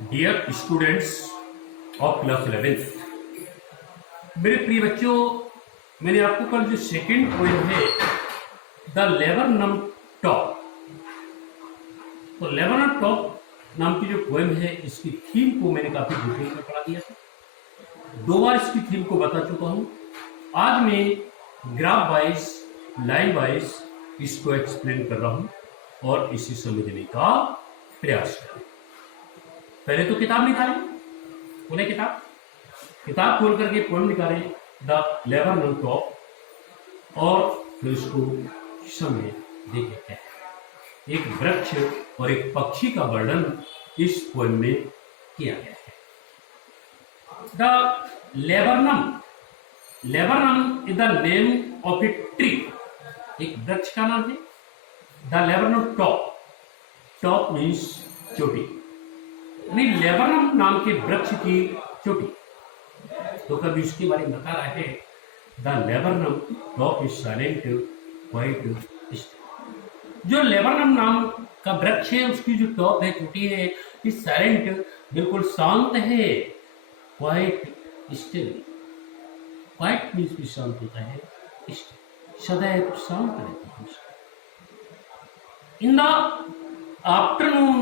Dear students of class 11th, मेरे प्रिय बच्चों, मैंने आपको कल जो सेकंड पोएम है द लेबरनम टॉप, तो लेबरनम टॉप नाम की जो पोएम है इसकी थीम को मैंने काफी डिटेल में पढ़ा दिया था। 2 बार इसकी थीम को बता चुका हूं। आज मैं ग्राफ वाइज लाइन वाइज इसको एक्सप्लेन कर रहा हूं और इसे समझने का प्रयास करें। पहले तो किताब निकालें, बोले किताब खोल करके पोएम निकालें द लेबरनम टॉप और फिर उसको समझे देखें क्या है। एक वृक्ष और एक पक्षी का वर्णन इस पोएम में किया गया है। The laburnum is the name of a tree, एक वृक्ष का नाम है। द लेबरनम टॉप मीन्स चोटी, यानी लेबरनम नाम के वृक्ष की चोटी। तो कभी उसके बारे में बता रहा है the laburnum top is silent quite still. जो लेबरनम नाम का वृक्ष है उसकी जो टॉप है, चोटी है, इज साइलेंट, बिल्कुल शांत है। क्वाइट स्टिल, क्वाइट मीन्स भी शांत होता है, सदैव शांत रहता है। In the afternoon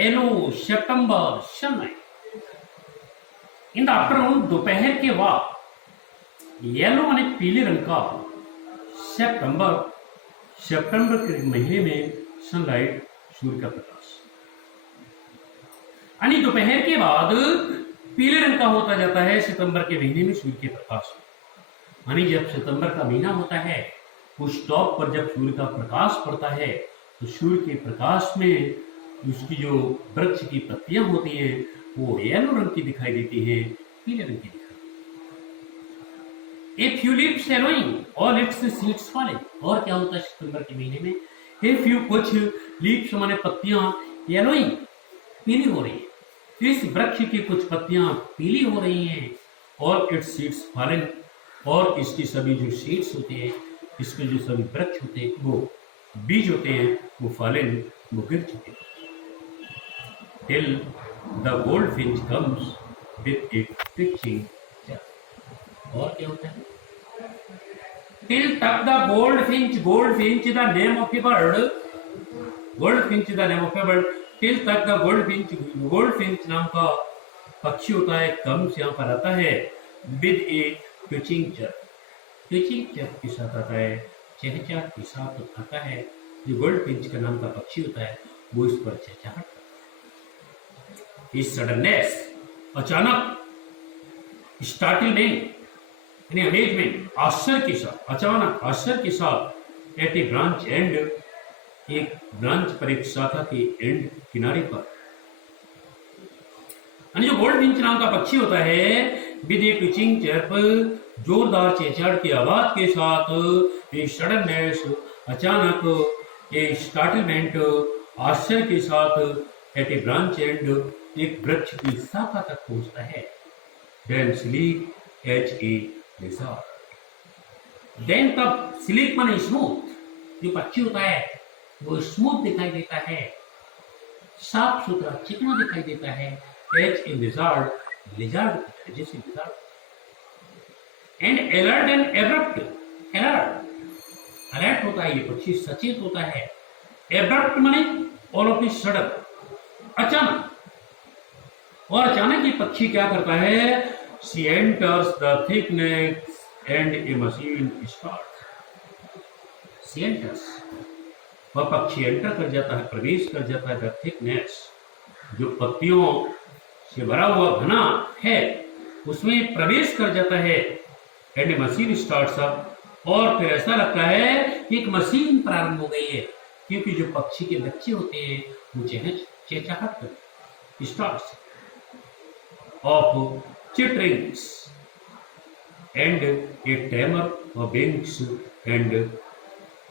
yellow September sunlight, in the afternoon दोपहर के बाद, येलो माने पीले रंग का, सितंबर के महीने में सनलाइट सूर्य का प्रकाश, यानी दोपहर के बाद पीले रंग का होता जाता है सितंबर के महीने में सूर्य के प्रकाश। यानी जब सितंबर का महीना होता है उस टॉप पर जब सूर्य का प्रकाश पड़ता है तो सूर्य के प्रकाश में उसकी जो वृक्ष की पत्तियां होती हैं वो येलो रंग की दिखाई देती है, पीले रंग की दिखाई देती है। A few leaves yellowing all it's seeds falling, और क्या होता है सितंबर के महीने में? ए फ्यू, कुछ, लीव्स माने पत्तियां, येलोइंग पीली हो रही है, इस वृक्ष की कुछ पत्तियां पीली हो रही हैं, और इट्स सीड्स फॉलिंग, और इसकी सभी जो सीड्स होते हैं, इसके जो सभी वृक्ष होते हैं, वो बीज होते हैं, वो फॉलिंग, वो गिर चुके हैं। Till the goldfinch comes with it pitching, और क्या होता है? टिल तक the goldfinch the name of A bird, goldfinch the name of A bird, till तक द गोल्डफिंच नाम का पक्षी होता है, कम्स यहाँ पर आता है, विद ए ट्विचिंग चर्प के साथ आता है, चहचहाट के साथ आता है। जो गोल्डफिंच का नाम का पक्षी होता है वो इस पर चहचहाट करता है। इस सडननेस, अचानक, स्टार्टलमेंट यानी अमेजमेंट, आश्चर्य के साथ, अचानक आश्चर्य के साथ, एट ए ब्रांच एंड, एक ब्रांच पर, एक शाखा के एंड, किनारे पर, यानी जो गोल्डफिंच नाम का पक्षी होता है, विद ए पिचिंग चर्प, जोरदार चहचहाट की आवाज के साथ, ए सडननेस, अचानक, ए स्टार्टलमेंट, आश्चर्य के साथ, एट ए ब्रांच एंड, एक वृक्ष की शाखा तक पहुंचता है। Then sleep as a lizard, then तब, स्लीप माने स्मूथ, जो पक्षी होता है वो स्मूथ दिखाई देता है, साफ सुथरा, चिकना दिखाई देता है, एज ए लिज़ार्ड, लिज़ार्ड जैसे lizard, and alert and abrupt, alert होता है ये पक्षी, सचेत होता है। एब्रप्ट माने ऑल ऑफ ए सडन, अचानक, और अचानक ये पक्षी क्या करता है? She enters the thickness and A machine starts, she enters, वह पक्षी एंटर कर जाता है, प्रवेश कर जाता है, द थिकनेस, जो पत्तियों से भरा हुआ घना है उसमें प्रवेश कर जाता है, and A machine starts up, और फिर ऐसा लगता है कि एक मशीन प्रारंभ हो गई है, क्योंकि जो पक्षी के बच्चे होते हैं वो चहचहाट करते, starts of chitterings and a tremor of wings and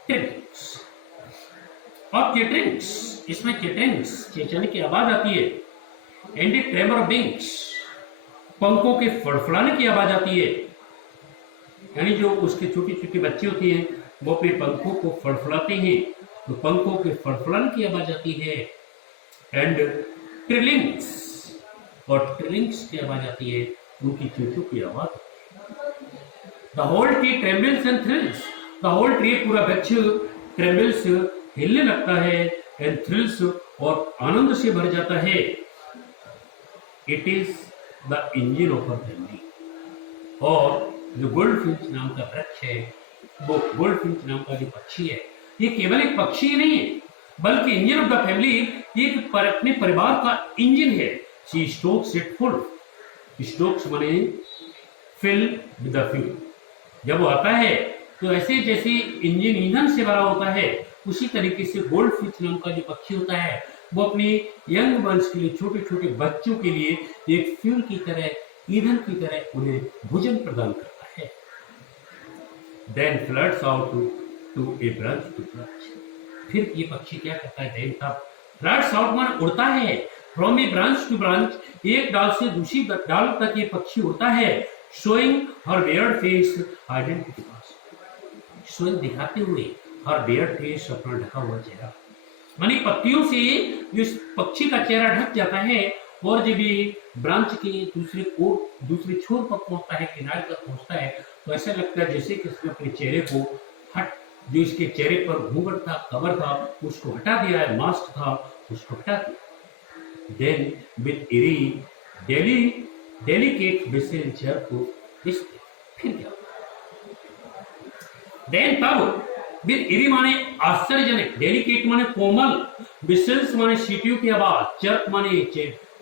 tills, of chitterings, इसमें चिटरिंग्स, चेंचने की आवाज आती है, and a tremor of wings, पंखों के फड़फड़ाने की आवाज आती है, यानी जो उसके छोटी छोटी बच्चे होती हैं वो अपने पंखों को फड़फड़ाते हैं, तो पंखों के फड़फड़ाने की आवाज आती है, एंड ट्रिलिंग्स, और ट्रिलिंग्स की आवाज आती है, उनकी चूचू की आवाज। The whole tree trembles and thrills, the whole tree पूरा वृक्ष ट्रेम्बल्स हिलने लगता है, एंड थ्रिल्स और आनंद से भर जाता है। It is the engine of a family. और जो गोल्डफिंच नाम का वृक्ष है, वो गोल्डफिंच नाम का जो पक्षी है, ये केवल एक पक्षी ही नहीं है, बल्कि इंजन ऑफ द फैमिली, ये अपने परिवार का इंजन है। She Stokes it full, Stokes माने फिल विद द फ्यूल। जब वो आता है तो ऐसे जैसे इंजन ईंधन से भरा होता है, उसी तरीके से गोल्डफिश नाम का जो पक्षी होता है, वो अपने यंग बर्ड्स के लिए, छोटे छोटे बच्चों के लिए एक फ्यूल की तरह, ईंधन की तरह उन्हें भोजन प्रदान करता है। Then floods out to a branch to branch. फिर ये पक्षी क्या करता है? देन तब फ्लड्स आउट मान उड़ता है, from a branch to branch, एक डाल से दूसरी डाल तक ये पक्षी उड़ता है, showing her beard face identity pass, showing दिखाते हुए हर बियर्ड फेस, अपना ढका हुआ चेहरा। मानी पत्तियों से इस पक्षी का चेहरा ढक जाता है, और जब ये ब्रांच के दूसरे छोर पर पहुंचता है, किनारे तक पहुंचता है, तो ऐसा लगता है जैसे कि उसने अपने चेहरे को जो इसके चेहरे पर घूंघट था, कवर था, उसको हटा दिया है, मास्क था, उसको हटा दिया। Then with eri delicate whistle chair को विस्पर, फिर क्या? देन तब विद इरी माने आश्चर्यजनक, डेलिकेट माने कोमल, विसल्स माने सीटियों की आवाज, चर्प माने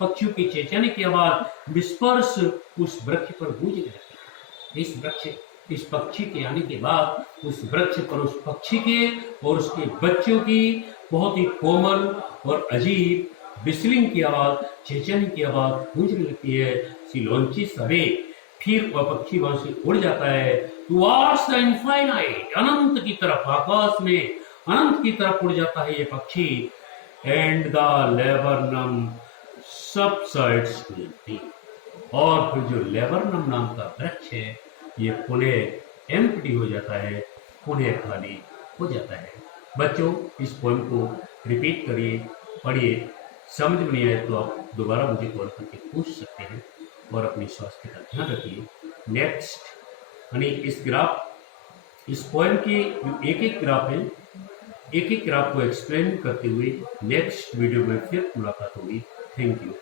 पक्षियों की चेंचाने की आवाज, विस्पर्स उस वृक्ष पर गूंजने लगती है। इस पक्षी के आने के बाद उस वृक्ष पर उस पक्षी के और उसके बच्चों की बहुत ही कोमल और अजीब विस्लिंग की आवाज, चेंचाने की आवाज गूंजने लगती है। सी लॉन्चेस अवे, फिर वह पक्षी वहां से उड़ जाता है टुवर्ड्स द इनफाइनाइट, अनंत की तरफ, आकाश में अनंत की तरफ उड़ जाता है ये पक्षी। And the laburnum subsides to empty, और फिर जो लेबरनम नाम का वृक्ष है, ये पुनः एम्प्टी हो जाता है, पुनः खाली हो जाता है। बच्चों, इस पोएम को रिपीट करिए, पढ़िए, समझ में नहीं आए तो आप दोबारा मुझे कॉल करके पूछ सकते हैं, और अपने स्वास्थ्य का ध्यान रखिए। नेक्स्ट यानी इस पोएम के जो एक एक ग्राफ है, एक एक ग्राफ को एक्सप्लेन करते हुए नेक्स्ट वीडियो में फिर मुलाकात होगी। Thank you.